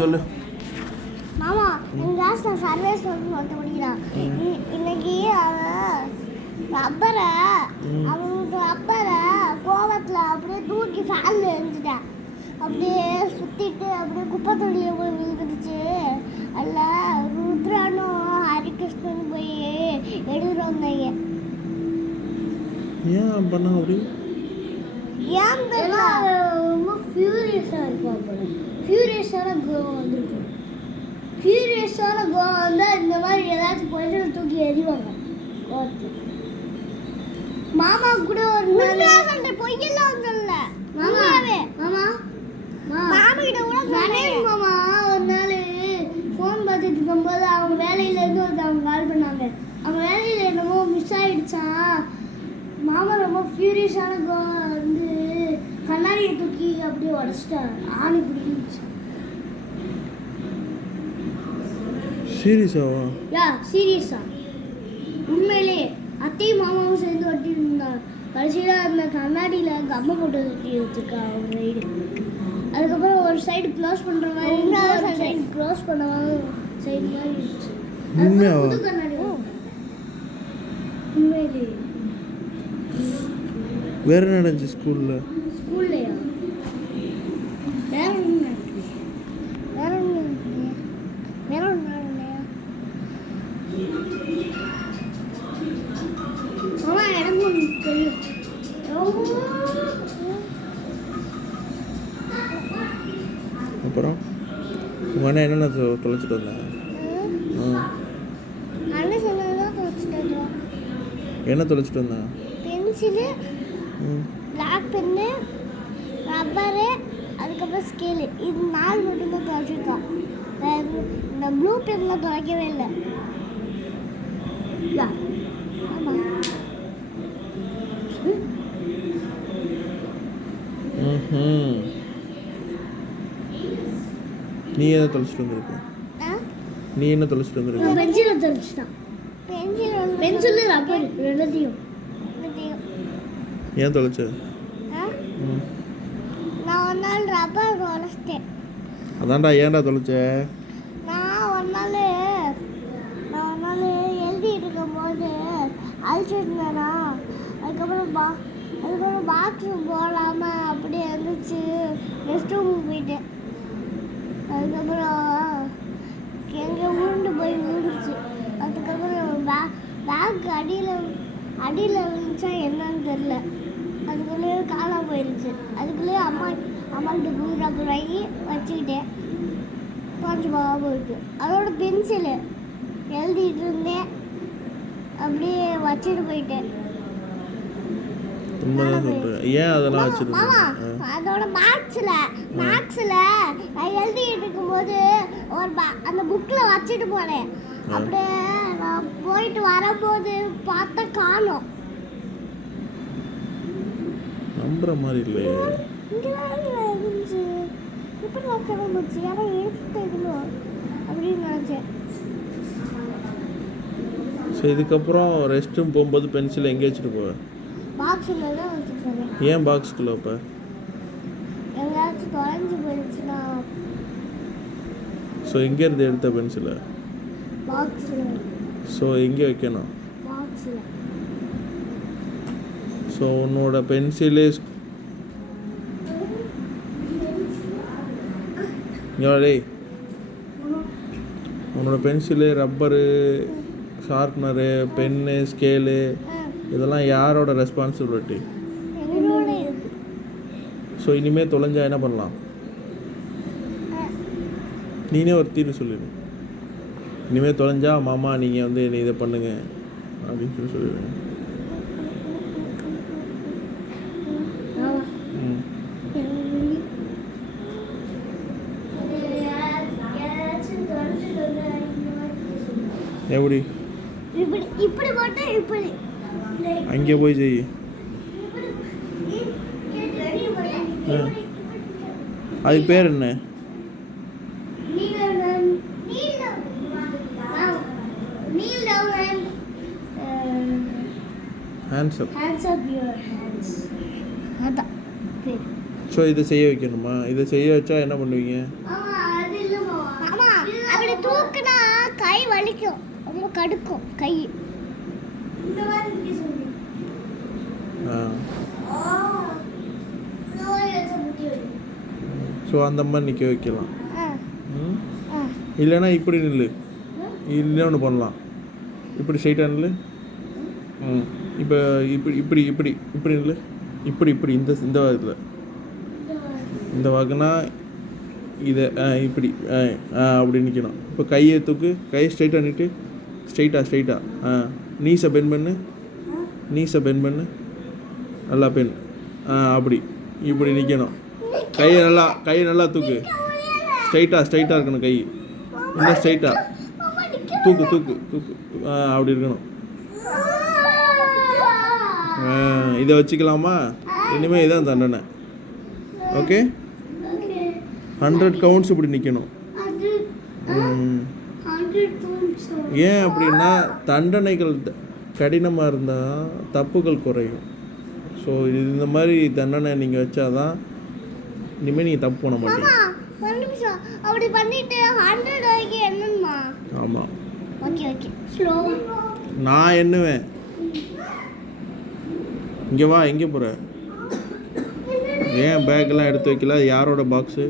சொல்லு மாமா எங்கள் கிளாஸில் சர்வேஸ் வந்து படிக்கிறான். இன்னைக்கு அவன் ரப்பரை அவனுக்கு ரப்பரை கோவத்தில் அப்படியே தூக்கி ஃபேனில் எரிஞ்சிட்டான். அப்படியே சுற்றிட்டு அப்படியே குப்பை தொழில போய் விழுந்துடுச்சு. அதில் ருத்ரானும் ஹரிகிருஷ்ணன் போய் எடுத்துகிட்டு வந்தாங்க. ஏன் பண்ணாங்க அப்படி? ஏன் ரொம்ப ஃபியூரியஸாக இருக்கும். அப்புறம் ஃபியூரியஸான கோவம் வந்துருக்கும். ஃபியூரியஸான கோவம் வந்தால் இந்த மாதிரி ஏதாச்சும் பொருளை தூக்கி எறிவாங்க கோவத்தில். மாமா கூட ஒரு நாள் பொய்யெல்லாம் சொல்லல மாமாவே மாமா மாமிகிட்ட கூட கணேஷ் மாமா ஒரு நாள் ஃபோன் பார்த்துட்டு இருக்கும்போது அவங்க வேலையிலேருந்து அவங்க கால் பண்ணாங்க. அவங்க வேலையில் என்னமோ மிஸ் ஆகிடுச்சான். மாமா ரொம்ப ஃபியூரியஸான கோவம் வந்து கண்ணாடியை தூக்கி அப்படியே உடச்சிட்டார். ஆணி பிடிச்சி. சீரியஸாவா? யா சீரியஸா உண்மையிலே அத்தையும் மாமாவும் சேர்ந்து ஒட்டிட்டு இருந்தாங்க. கடைசியில் அந்த கண்ணாடியில் கம்மை போட்டு ஒட்டி வச்சுருக்கா ஒரு சைடு. அதுக்கப்புறம் ஒரு சைடு க்ளோஸ் பண்ணுற மாதிரி ஒரு சைடு க்ளோஸ் பண்ண மாதிரி சைடு மாதிரி இருந்துச்சு. புது கண்ணாடி உண்மையிலே. வேற என்ன நடந்துச்சு ஸ்கூல்லையா? வேற ஒன்றும் இல்லையா? மாமா எனக்கு ஒன்று தெரியும். அப்புறம் உங்கள் அண்ணன் என்னென்ன தொலைச்சிட்டு வந்தேன்? அண்ணன் சொன்னதான் தொலைச்சிட்டு வந்தோம். என்ன தொலைச்சிட்டு வந்தேன்? பென்சிலு, பிளாக் பென்னு, ரப்பரு, அதுக்கப்புறம் ஸ்கேலு. இது 4 மட்டும்தான் தொலைச்சிருக்கோம். இந்த ப்ளூ பென்லாம் தொலைக்கவே இல்லை. ஆமாம். நீ என்ன தொலைச்சிட்டு வந்திருக்க? நீ என்ன தொலைச்சிட்டு வந்திருக்க? பென்சிலை தொலைச்சிட்டான். பென்சிலு ரப்பர் ரெண்டுத்தையும். ஏன் தொலைச்ச? நான் ஒரு நாள் ரப்பர் தொலைச்சிட்டேன். அதான்டா ஏன்டா தொலைச்ச? நான் ஒரு நாள் எழுதிட்டு இருக்கும்போது அழிச்சிருந்தேனா. அதுக்கப்புறம் பாத்ரூம் போகலாமல் அப்படியே இருந்துச்சு. ரெஸ்ட் ரூமுக்கு போயிட்டேன். அதுக்கப்புறம் எங்கே உருண்டு போய் விழுந்துச்சு. அதுக்கப்புறம் பேக் அடியில் விழுந்துச்சா என்னன்னு தெரில. அதுக்குள்ளேயே காணாம போயிடுச்சு. அதுக்குள்ளேயே அம்மாக்கிட்ட பூராக்கு வாங்கி வச்சுக்கிட்டேன். கொஞ்சம் பாவம் போயிட்டு அதோட பென்சிலு எழுதிட்டு இருந்தேன். அப்படியே வச்சுட்டு போயிட்டேன். ஏன் அதெல்லாம் மாமா அதோட மேக்ஸில் நான் எழுதிட்டு இருக்கும்போது ஒரு அந்த புக்கில் வச்சுட்டு போனேன். அப்படியே நான் போயிட்டு வரும்போது பார்த்தா காணோம். நம்புற மாதிரி இல்லையே. இங்கே இருந்துச்சு. எப்படி நான் கிளம்பிச்சு யாரும் எடுத்துக்கணும் அப்படின்னு நினச்சேன். ஸோ இதுக்கப்புறம் ரெஸ்ட் ரூம் போகும்போது பென்சில் எங்கே வச்சுட்டு போவேன்? பாக்ஸில் தான் வச்சுட்டு போவேன். ஏன் பாக்ஸுக்குள்ளே இப்போ? எங்கேயாச்சும் தொலைஞ்சு போயிடுச்சுன்னா. ஸோ எங்கேருந்து எடுத்த பென்சிலை? பாக்ஸில். ஸோ எங்கே வைக்கணும்? பாக்ஸில். ஸோ உன்னோட பென்சிலே டேய் உன்னோட pencil, rubber, sharpener, pen, scale இதெல்லாம் யாரோட ரெஸ்பான்சிபிலிட்டி? ஸோ இனிமேல் தொலைஞ்சா என்ன பண்ணலாம்? நீனே ஒரு தீர்வு சொல்லிடு. இனிமேல் தொலைஞ்சா மாமா நீங்கள் வந்து என்னை இதை பண்ணுங்க அப்படின்னு சொல்லி சொல்லிடுவேன். எப்படி? இப்படி போட்டு இப்படி அங்கே போய் செய். அதுக்கு பேர் என்ன? Hands up. Hands up your hands. அதான். ஸோ இதை செய்ய வைக்கணுமா? இதை செய்ய வச்சா என்ன பண்ணுவீங்க? அது இல்லைம்மா தூக்குனா கை வலிக்கும், ரொம்ப கடுக்கும் கை. இந்த மாதிரி நிக்க சொல்லு. ஸோ அந்த மாதிரி நிற்க வைக்கலாம். இல்லைன்னா இப்படி நில்லு, இன்னொன்று பண்ணலாம். இப்படி ஸ்ட்ரைட்டாக நில்லு. இப்போ இப்படி இப்படி இப்படி இப்படி நில்லு. இப்படி இப்படி இந்த வாக்கில், இந்த வாக்குனா இதை இப்படி அப்படி நிற்கணும். இப்போ கையை தூக்கு, கையை ஸ்ட்ரைட்டாக நிட்டு, ஸ்ட்ரைட்டாக நீஸை பெண்ட் பண்ணு, நல்லா பெண். அப்படி இப்படி நிற்கணும். கையை நல்லா தூக்கு. ஸ்ட்ரைட்டாக இருக்கணும் கை. இன்னும் ஸ்ட்ரைட்டாக தூக்கு. அப்படி இருக்கணும். இதை வச்சுக்கலாமா? இனிமேல் இதான் தண்டனை. ஓகே, 100 கவுண்ட்ஸ் இப்படி நிற்கணும். ஏன் அப்படின்னா தண்டனைகள் கடினமாக இருந்தால் தப்புகள் குறையும். ஸோ இந்த மாதிரி தண்டனை நீங்கள் வச்சாதான் இனிமேல் நீங்கள் தப்பு பண்ண மாட்டீங்க. அப்படி பண்ணிட்டு 100 வரைக்கும் என்னம்மா? ஆமாம், ஓகே ஸ்லோவா நான் எண்ணுவேன். இங்கே வா, எங்கே போகிற? ஏன் பேக்கெல்லாம் எடுத்து வைக்கல? யாரோட பாக்ஸு?